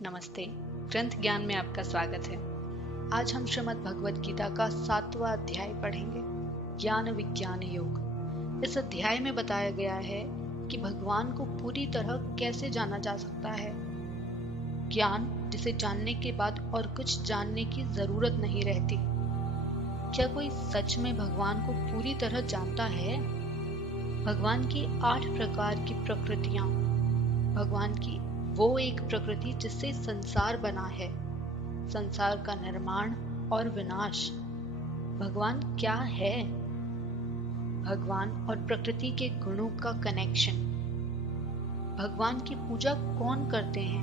नमस्ते। ग्रंथ ज्ञान में आपका स्वागत है। आज हम श्रीमद् भगवद गीता का 7वां अध्याय पढ़ेंगे, ज्ञान विज्ञान योग। इस अध्याय में बताया गया है कि भगवान को पूरी तरह कैसे जाना जा सकता है। ज्ञान जिसे जानने के बाद और कुछ जानने की जरूरत नहीं रहती। क्या कोई सच में भगवान को पूरी तरह जानता है? भगवान की 8 प्रकार की प्रकृतियां, भगवान की वो एक प्रकृति जिससे संसार बना है, संसार का निर्माण और विनाश। भगवान क्या है? भगवान और प्रकृति के गुणों का कनेक्शन। भगवान की पूजा कौन करते हैं?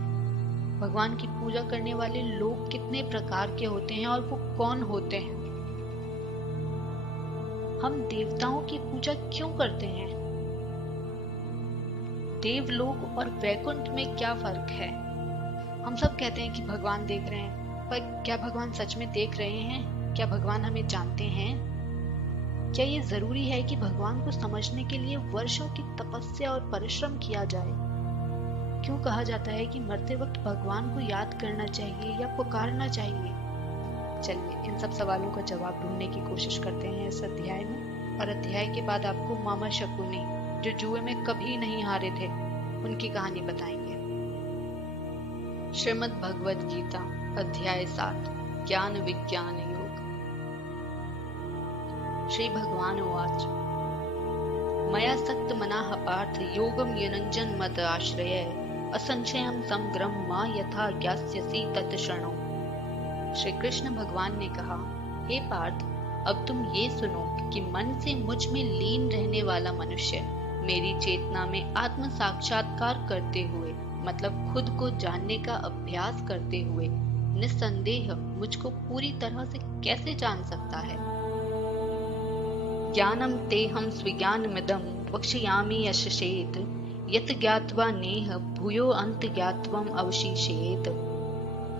भगवान की पूजा करने वाले लोग कितने प्रकार के होते हैं और वो कौन होते हैं? हम देवताओं की पूजा क्यों करते हैं? देवलोक और वैकुंठ में क्या फर्क है? हम सब कहते हैं कि भगवान देख रहे हैं, पर क्या भगवान सच में देख रहे हैं? क्या भगवान हमें जानते हैं? क्या ये जरूरी है कि भगवान को समझने के लिए वर्षों की तपस्या और परिश्रम किया जाए? क्यों कहा जाता है कि मरते वक्त भगवान को याद करना चाहिए या पुकारना चाहिए? चलिए इन सब सवालों का जवाब ढूंढने की कोशिश करते हैं इस अध्याय में। और अध्याय के बाद आपको मामा शकुनी, जो जुए में कभी नहीं हारे थे, उनकी कहानी बताएंगे। श्रीमद् भगवद गीता अध्याय 7 ज्ञान विज्ञान योग। श्री भगवान उवाच मया सक्त मनाः पार्थ योगम यनंजन मद आश्रय असंशयम समग्रम मा यथा ज्ञास्यसि तत् शृणु। श्री कृष्ण भगवान ने कहा, हे पार्थ, अब तुम ये सुनो कि मन से मुझ में लीन रहने वाला मनुष्य मेरी चेतना में आत्म साक्षात्कार करते हुए, मतलब खुद को जानने का अभ्यास करते हुए, निस्संदेह मुझको पूरी तरह से कैसे जान सकता है। ज्ञानम तेहम स्विज्ञानमिदं वक्ष्यामि यशसेत यत् ज्ञात्वा नेह भूयो अंत ज्ञात्वम अवशिष्येत।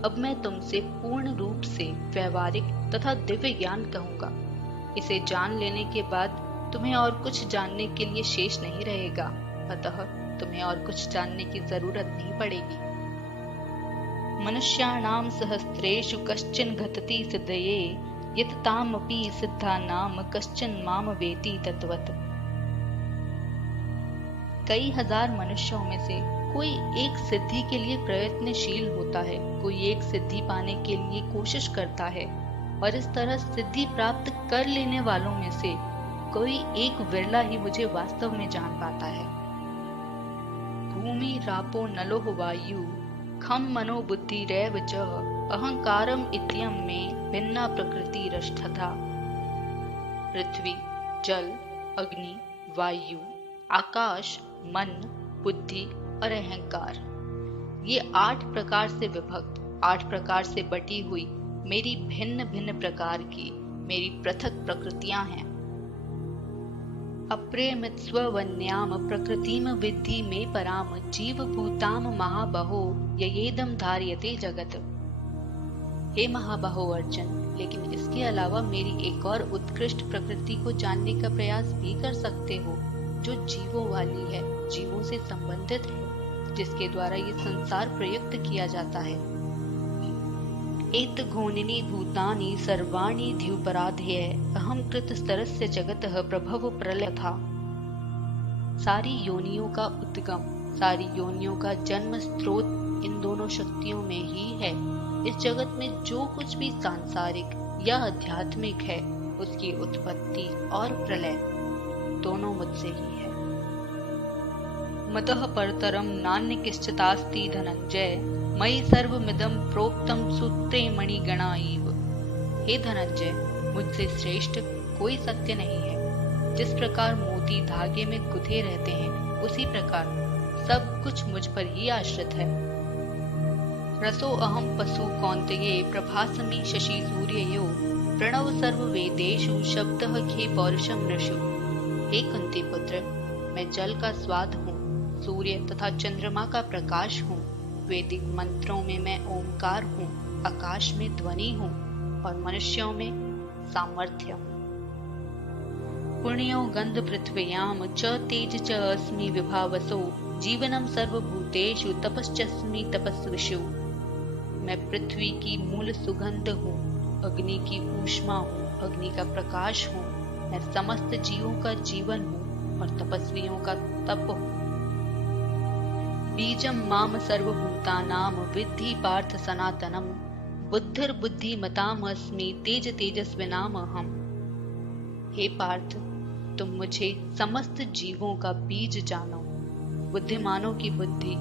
अब मैं तुमसे पूर्ण रूप से व्यवहारिक तथा दिव्य ज्ञान कहूंगा। इसे जान लेने के बाद तुम्हें और कुछ जानने के लिए शेष नहीं रहेगा, अतः तुम्हें और कुछ जानने की जरूरत नहीं पड़ेगी। मनुष्याणाम सहस्रेषु कश्चिन घटति सिद्धये यत् तामपि सिद्धानाम कश्चिन माम वेति तत्वत्। कई हजार मनुष्यों में से कोई एक सिद्धि के लिए प्रयत्नशील होता है, कोई एक सिद्धि पाने के लिए कोशिश करता है, और इस तरह सिद्धि प्राप्त कर लेने वालों में से कोई एक विरला ही मुझे वास्तव में जान पाता है। भूमि रापो नलोह वायु खम मनो बुद्धि रैव च अहंकारम इत्यम में भिन्ना प्रकृति रष्टधा। पृथ्वी, जल, अग्नि, वायु, आकाश, मन, बुद्धि और अहंकार, ये 8 प्रकार से विभक्त, 8 प्रकार से बटी हुई मेरी भिन्न भिन्न प्रकार की, मेरी पृथक प्रकृतियां हैं। अप्रेमित्स्वन्याम प्रकृतिम विद्धि में पराम जीव भूताम महाबहो ययेदम धार्यते जगत। हे महाबाहो अर्जुन, लेकिन इसके अलावा मेरी एक और उत्कृष्ट प्रकृति को जानने का प्रयास भी कर सकते हो, जो जीवों वाली है, जीवों से संबंधित है, जिसके द्वारा ये संसार प्रयुक्त किया जाता है। एत घोनिनी भूतानि सर्वाणि द्युपराधेय अहम कृत स्तरस्य जगतः प्रभव प्रलय था। सारी योनियों का उद्गम, सारी योनियों का जन्म स्रोत इन दोनों शक्तियों में ही है। इस जगत में जो कुछ भी सांसारिक या आध्यात्मिक है, उसकी उत्पत्ति और प्रलय दोनों मुझसे ही है। मतः परतरम नान्य किश्चितास्ति धनंजय मयि सर्वमिदं प्रोक्तम सूत्रे मणिगणा इव। हे धनंजय, मुझसे श्रेष्ठ कोई सत्य नहीं है। जिस प्रकार मोती धागे में गुंथे रहते हैं, उसी प्रकार सब कुछ मुझ पर ही आश्रित है। रसो अहम पशु कौन्तेये प्रभासमि शशि सूर्ययो प्रणव सर्व वेदेषु शब्दः खे पौरुषम नृषु। हे कुंती पुत्र, मैं जल का स्वाद हूँ, सूर्य तथा चंद्रमा का प्रकाश हूँ, वैदिक मंत्रों में मैं ओंकार हूँ, आकाश में ध्वनि हूँ और मनुष्यों में सामर्थ्य हूँ। पुण्यो गंध पृथ्व्याम च तेज च अस्मि विभावसो जीवनम सर्वभूतेषु तपश्चस्मि तपस्विषु। मैं पृथ्वी की मूल सुगंध हूँ, अग्नि की ऊष्मा हूँ, अग्नि का प्रकाश हूँ, मैं समस्त जीवों का जीवन हूँ और तपस्वियों का तप हूँ। बीजम माम सर्वभूतानाम विद्धि पार्थ सनातनम, बुद्धिर्बुद्धिमताम अस्मि तेज तेजस्विनाम अहम्। हे पार्थ, तुम मुझे समस्त जीवों का बीज जानो, बुद्धिमानों की बुद्धि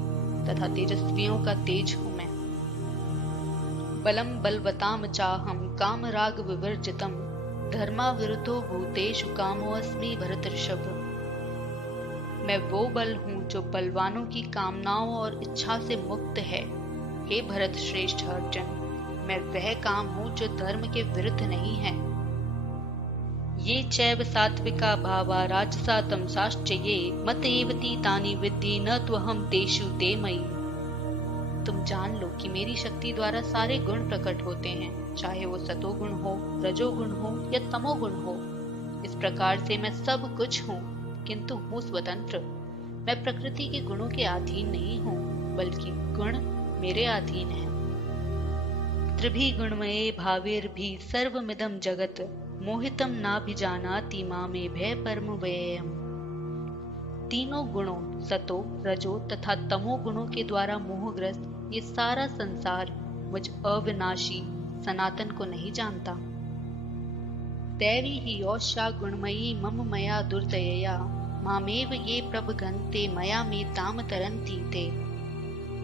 तथा तेजस्वियों का तेज हूँ मैं। बलम बलवताम चाहम काम राग विवर्जितम, धर्मा विरुद्धो भूतेषु कामोऽस्मि भरतर्षभ। मैं वो बल हूँ जो बलवानों की कामनाओं और इच्छा से मुक्त है। हे भरत श्रेष्ठ अर्जुन, मैं वह काम हूँ जो धर्म के विरुद्ध नहीं है। ये चैव सात्विका भावा राजसा तमसाश्च ये, मत एवती तानि विद्धि न त्वहं तेषु ते मयि। तुम जान लो कि मेरी शक्ति द्वारा सारे गुण प्रकट होते हैं, चाहे वो सतोगुण हो, रजोगुण हो या तमोगुण हो। इस प्रकार से मैं सब कुछ हूँ, किंतु हूँ स्वतंत्र। मैं प्रकृति के गुणों के अधीन नहीं हूँ, बल्कि गुण मेरे अधीन हैं। त्रिभि गुणमये भावेर्भि सर्वमिदं जगत्, मोहितम नाभिजानाति मामे भय परम व्ययम्। तीनों गुणों सतो, रजो तथा तमो गुणों के द्वारा मोहग्रस्त ये सारा संसार मुझ अविनाशी सनातन को नहीं जानता। दैवी ही योषा गुणमयी मम मया दुर्दयया, मामेव ये प्रभगन्ते मया में ताम तरन्ति ते।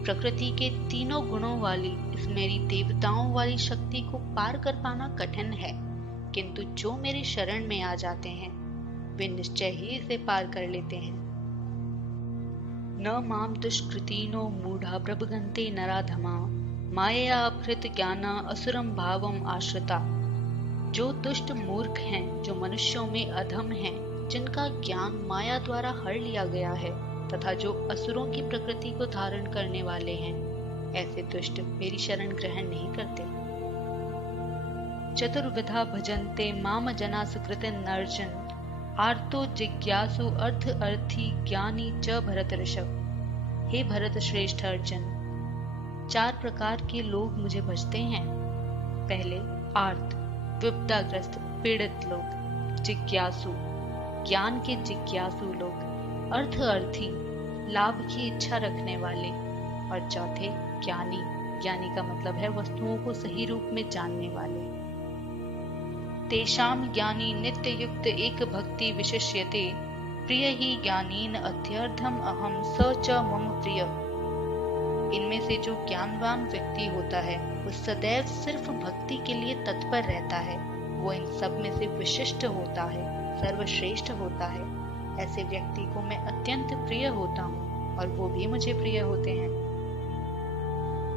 प्रकृति के तीनों गुणों वाली इस मेरी देवताओं वाली शक्ति को पार कर पाना कठिन है, किंतु जो मेरे शरण में आ जाते हैं वे निश्चय ही इसे पार कर लेते हैं। न माम दुष्कृतिनो मूढ़ा प्रभगन्ते नराधमा, मायया अपहृत ज्ञाना असुरम भावम आश्रिता। जो दुष्ट मूर्ख हैं, जो मनुष्यों में अधम हैं, जिनका ज्ञान माया द्वारा हर लिया गया है तथा जो असुरों की प्रकृति को धारण करने वाले हैं, ऐसे दुष्ट मेरी शरण ग्रहण नहीं करते। चतुर्विधा भजन्ते माम जना सुकृतिन अर्जुन, आर्तो जिज्ञासु अर्थ अर्थी ज्ञानी च भरत ऋषभ। हे भरत श्रेष्ठ अर्जुन, 4 प्रकार के लोग मुझे भजते हैं। पहले आर्त, विपदाग्रस्त पीड़ित लोग। जिज्ञासु, ज्ञान के जिज्ञासु लोग। अर्थ अर्थी, लाभ की इच्छा रखने वाले। और चौथे ज्ञानी, ज्ञानी का मतलब है वस्तुओं को सही रूप में जानने वाले। तेषाम ज्ञानी नित्य युक्त एक भक्ति विशिष्यते, प्रिय ही ज्ञानीन अत्यर्थम अहम स च मम प्रिय। इनमें से जो ज्ञानवान व्यक्ति होता है वो सदैव सिर्फ भक्ति के लिए तत्पर रहता है। वो इन सब में से विशिष्ट होता है, सर्वश्रेष्ठ होता है। ऐसे व्यक्ति को मैं अत्यंत प्रिय होता हूँ और वो भी मुझे प्रिय होते हैं।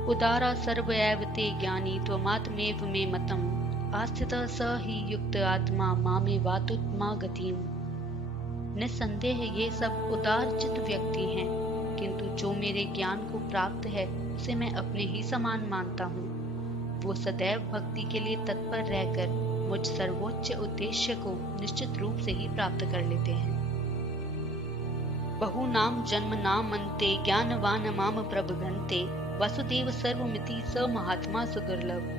उदारा सर्व एव ते ज्ञानी त्वमात्मेव मे मतम, आस्थितः स ही युक्त आत्मा मामे वातुत्मा गतिम। निस्संदेह ये सब उदार चित्त व्यक्ति हैं, किंतु जो मेरे ज्ञान को प्राप्त है उसे मैं अपने ही समान मानता हूँ। वो सदैव भक्ति के लिए तत्पर रहकर मुझ सर्वोच्च उद्देश्य को निश्चित रूप से ही प्राप्त कर लेते हैं। बहु नाम जन्म नाम अन्ते ज्ञानवान माम प्रभगन्ते, वसुदेव सर्वमिति स महात्मा सुदुर्लभ।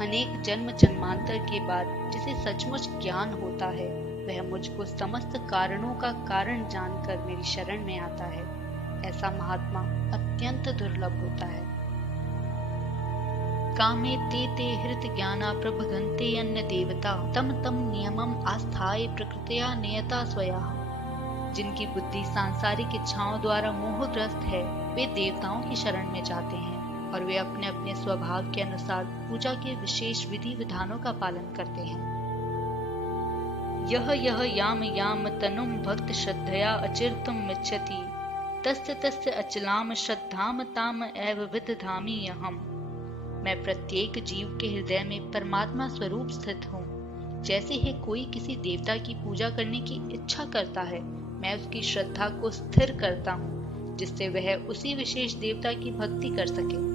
अनेक जन्म जन्मांतर के बाद जिसे सचमुच ज्ञान होता है वह मुझको समस्त कारणों का कारण जानकर मेरी शरण में आता है। ऐसा महात्मा अत्यंत दुर्लभ होता है। कामे ते ते हृत ज्ञाना प्रभगन्ते अन्य देवता, तम तम नियमम आस्थाय प्रकृत्या नियता स्वया। जिनकी बुद्धि सांसारिक इच्छाओं द्वारा मोहग्रस्त है वे देवताओं की शरण में जाते हैं और वे अपने अपने स्वभाव के अनुसार पूजा के विशेष विधि विधानों का पालन करते हैं। यह याम याम तनुम भक्त श्रद्धया अचिरतुम मिच्छति, तस्य तस्य अचलाम श्रद्धाम ताम एव विदधामि अहम्। मैं प्रत्येक जीव के हृदय में परमात्मा स्वरूप स्थित हूँ। जैसे ही कोई किसी देवता की पूजा करने की इच्छा करता है, मैं उसकी श्रद्धा को स्थिर करता हूँ, जिससे वह उसी विशेष देवता की भक्ति कर सके।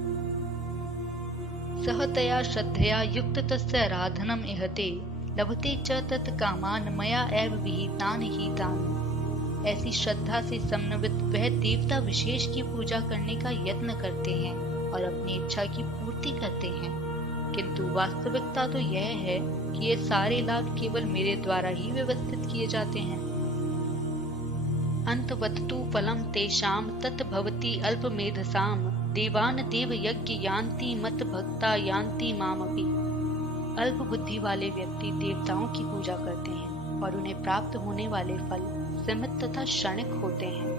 सहतया श्रद्धया युक्त तस्य आराधनम इहते, लभते च तत् कामान मया एव विहितान ही तान। ऐसी श्रद्धा से समन्वित वह देवता विशेष की पूजा करने का यत्न करते हैं और अपनी इच्छा की पूर्ति करते हैं, किंतु वास्तविकता तो यह है कि ये सारे लाभ केवल मेरे द्वारा ही व्यवस्थित किए जाते हैं। अंतवततु फलम तेषाम तत् भवति अल्पमेधसाम देवान देव यज्ञ यान्ति मत भक्ता यान्ति मामपि। अल्प बुद्धि वाले व्यक्ति देवताओं की पूजा करते हैं और उन्हें प्राप्त होने वाले फल सीमित तथा क्षणिक होते हैं।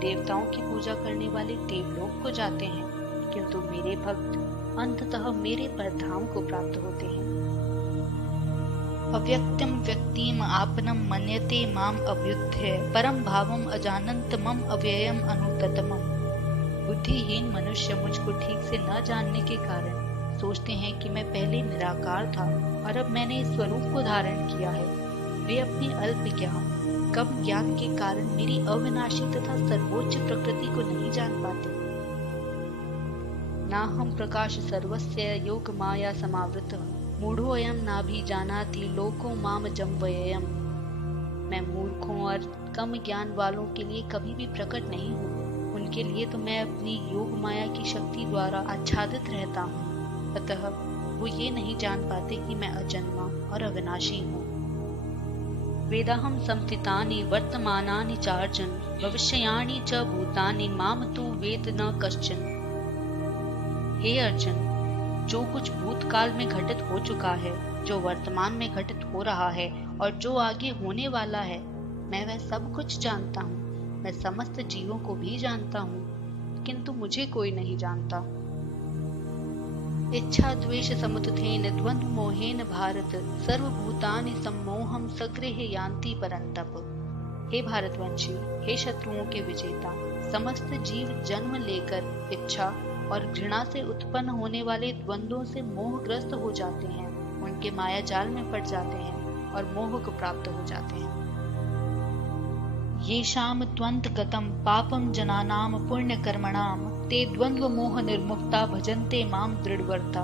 देवताओं की पूजा करने वाले देवलोक को जाते हैं, किंतु मेरे भक्त अंततः मेरे परधाम को प्राप्त होते हैं। अव्यक्तम व्यक्तिम आपनम मन्यते माम अभ्युत्थ्य परम भावम अजानंत मम अव्ययम अनुततमम। बुद्धिहीन मनुष्य मुझको ठीक से न जानने के कारण सोचते हैं कि मैं पहले निराकार था और अब मैंने इस स्वरूप को धारण किया है। वे अपनी अल्प ज्ञान, कम ज्ञान के कारण मेरी अविनाशी तथा सर्वोच्च प्रकृति को नहीं जान पाते। ना हम प्रकाश सर्वस्य योग माया समावृत मूढ़ोऽयं नाभिजानाति लोको माम जम व्ययम्। मैं मूर्खों और कम ज्ञान वालों के लिए कभी भी प्रकट नहीं हूँ। उनके लिए तो मैं अपनी योग माया की शक्ति द्वारा आच्छादित रहता हूँ, अतः वो ये नहीं जान पाते कि मैं अजन्मा और अविनाशी हूँ। वेदाहं संस्थितानि वर्तमानानि चार्जुन भविष्याणि च भूतानि माम तु वेद न कश्चन। हे अर्जुन, जो कुछ भूतकाल में घटित हो चुका है, जो वर्तमान में घटित हो रहा है और जो आगे होने वाला है, मैं वह सब कुछ जानता हूँ। मैं समस्त जीवों को भी जानता हूँ, किंतु मुझे कोई नहीं जानता। इच्छा द्वेष समुत्थेन द्वंद्व मोहेन भारत सर्वभूतानि सम्मोहं सगृह्य यान्ति परन्तप। हे भारतवंशी, हे शत्रुओं के विजेता, समस्त जीव जन्म लेकर इच्छा और घृणा से उत्पन्न होने वाले द्वंद्वों से मोहग्रस्त हो जाते हैं, उनके माया जाल में पड़ जाते हैं और मोह को प्राप्त हो जाते हैं। येषां द्वन्द्वगतं पापं जनानां पुण्यकर्मणां ते द्वंद्व मोह निर्मुक्ता भजन्ते माम दृढ़व्रता।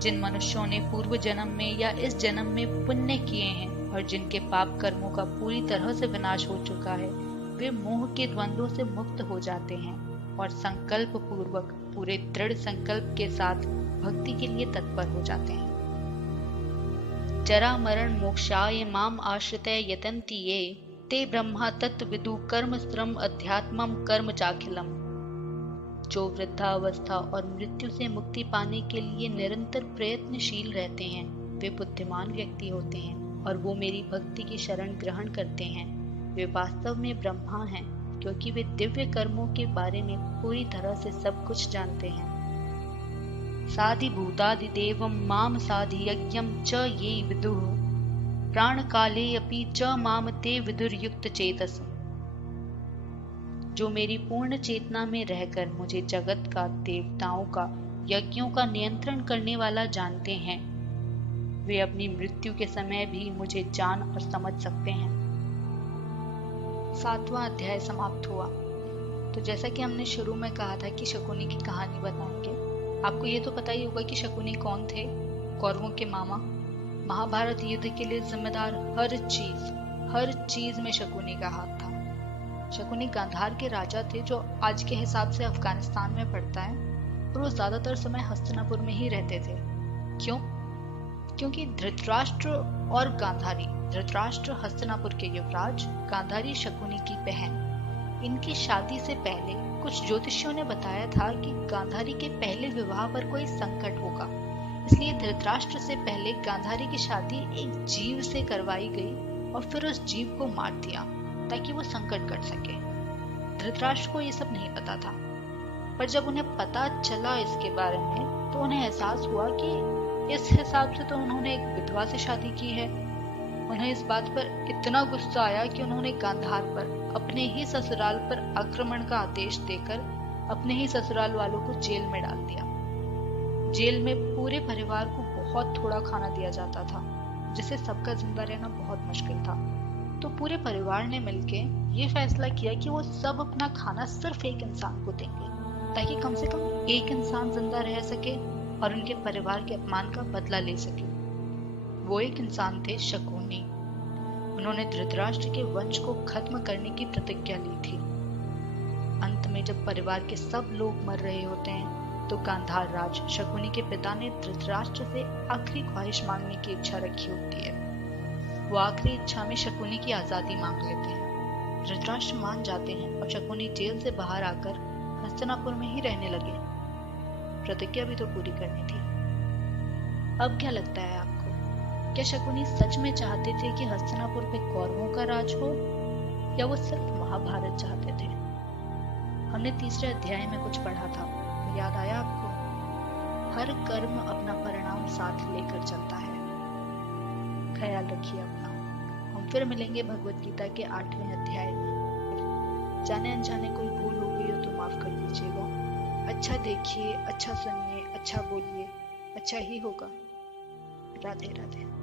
जिन मनुष्यों ने पूर्व जन्म में या इस जन्म में पुण्य किए हैं और जिनके पाप कर्मों का पूरी तरह से विनाश हो चुका है, वे मोह के द्वंद्वों से मुक्त हो जाते हैं और संकल्प पूर्वक पूरे दृढ़ संकल्प के साथ भक्ति के लिए तत्पर हो जाते हैं। जरा मरण मोक्षाय माम आश्रितय यतन्ति ये ते ब्रह्मा तत्विदु कर्म श्रम अध्यात्मम कर्म चाखिलम। जो वृद्धावस्था और मृत्यु से मुक्ति पाने के लिए निरंतर प्रयत्नशील रहते हैं, वे बुद्धिमान व्यक्ति होते हैं और वो मेरी भक्ति की शरण ग्रहण करते हैं। वे वास्तव में ब्रह्मा हैं, क्योंकि वे दिव्य कर्मों के बारे में पूरी तरह से सब कुछ जानते हैं। साधि भूतादि देवम माम साधि यज्ञम च ये विदुः प्राण काले अपि च माम ते विदुर्युक्त चेतस। जो मेरी पूर्ण चेतना में रहकर मुझे जगत का, देवताओं का, यज्ञों का नियंत्रण करने वाला जानते हैं, वे अपनी मृत्यु के समय भी मुझे जान और समझ सकते हैं। 7वां अध्याय समाप्त हुआ। तो जैसा कि हमने शुरू में कहा था कि शकुनी की कहानी बताएंगे। आपको ये तो पता ही होगा कि शकुनी कौन थे। कौरवों के मामा, महाभारत युद्ध के लिए जिम्मेदार हर चीज में शकुनी का हाथ था। शकुनी गांधार के राजा थे, जो आज के हिसाब से अफगानिस्तान में पड़ता है, और वो ज्यादातर समय हस्तिनापुर में ही रहते थे। क्यों? क्योंकि धृतराष्ट्र और गांधारी, धृतराष्ट्र हस्तिनापुर के युवराज, गांधारी शकुनी की बहन, इनकी शादी से पहले कुछ ज्योतिषियों ने बताया था कि गांधारी के पहले विवाह पर कोई संकट होगा, इसलिए धृतराष्ट्र से पहले गांधारी की शादी एक जीव से करवाई गई और फिर उस जीव को मार दिया ताकि वो संकट कट सके। धृतराष्ट्र को ये सब नहीं पता था, पर जब उन्हें पता चला इसके बारे में, तो उन्हें एहसास हुआ कि इस हिसाब से तो उन्होंने एक विधवा से शादी की है। उन्हें इस बात पर इतना गुस्सा आया कि उन्होंने गांधार पर, अपने ही ससुराल पर आक्रमण का आदेश देकर अपने ही ससुराल वालों को जेल में डाल दिया। जेल में पूरे परिवार को बहुत थोड़ा खाना दिया जाता था, जिससे सबका जिंदा रहना बहुत मुश्किल था। तो पूरे परिवार ने मिलके ये फैसला किया कि वो सब अपना खाना सिर्फ एक इंसान को देंगे, ताकि कम से कम एक इंसान जिंदा रह सके और उनके परिवार के अपमान का बदला ले सके। वो एक इंसान थे शकुनी। उन्होंने धृतराष्ट्र के वंश को खत्म करने की प्रतिज्ञा ली थी। अंत में जब परिवार के सब लोग मर रहे होते हैं, तो गांधार राज शकुनी के पिता ने धृतराष्ट्र से आखिरी ख्वाहिश मांगने की इच्छा रखी होती है। वो आखिरी इच्छा में शकुनी की आजादी मांग लेते हैं। धृतराष्ट्र मान जाते हैं और शकुनी जेल से बाहर आकर हस्तिनापुर में ही रहने लगे। प्रतिज्ञा भी तो पूरी करनी थी। अब क्या लगता है आपको, क्या शकुनी सच में चाहते थे कि हस्तिनापुर पे कौरवों का राज हो, या वो सिर्फ महाभारत चाहते थे? हमने तीसरे अध्याय में कुछ पढ़ा था, याद आया आपको? हर कर्म अपना परिणाम साथ लेकर चलता है। ख्याल रखिए अपना। हम फिर मिलेंगे भगवत गीता के 8वें अध्याय में। जाने अनजाने कोई भूल हो गई हो तो माफ कर दीजिएगा। अच्छा देखिए, अच्छा सुनिए, अच्छा बोलिए, अच्छा ही होगा। राधे राधे।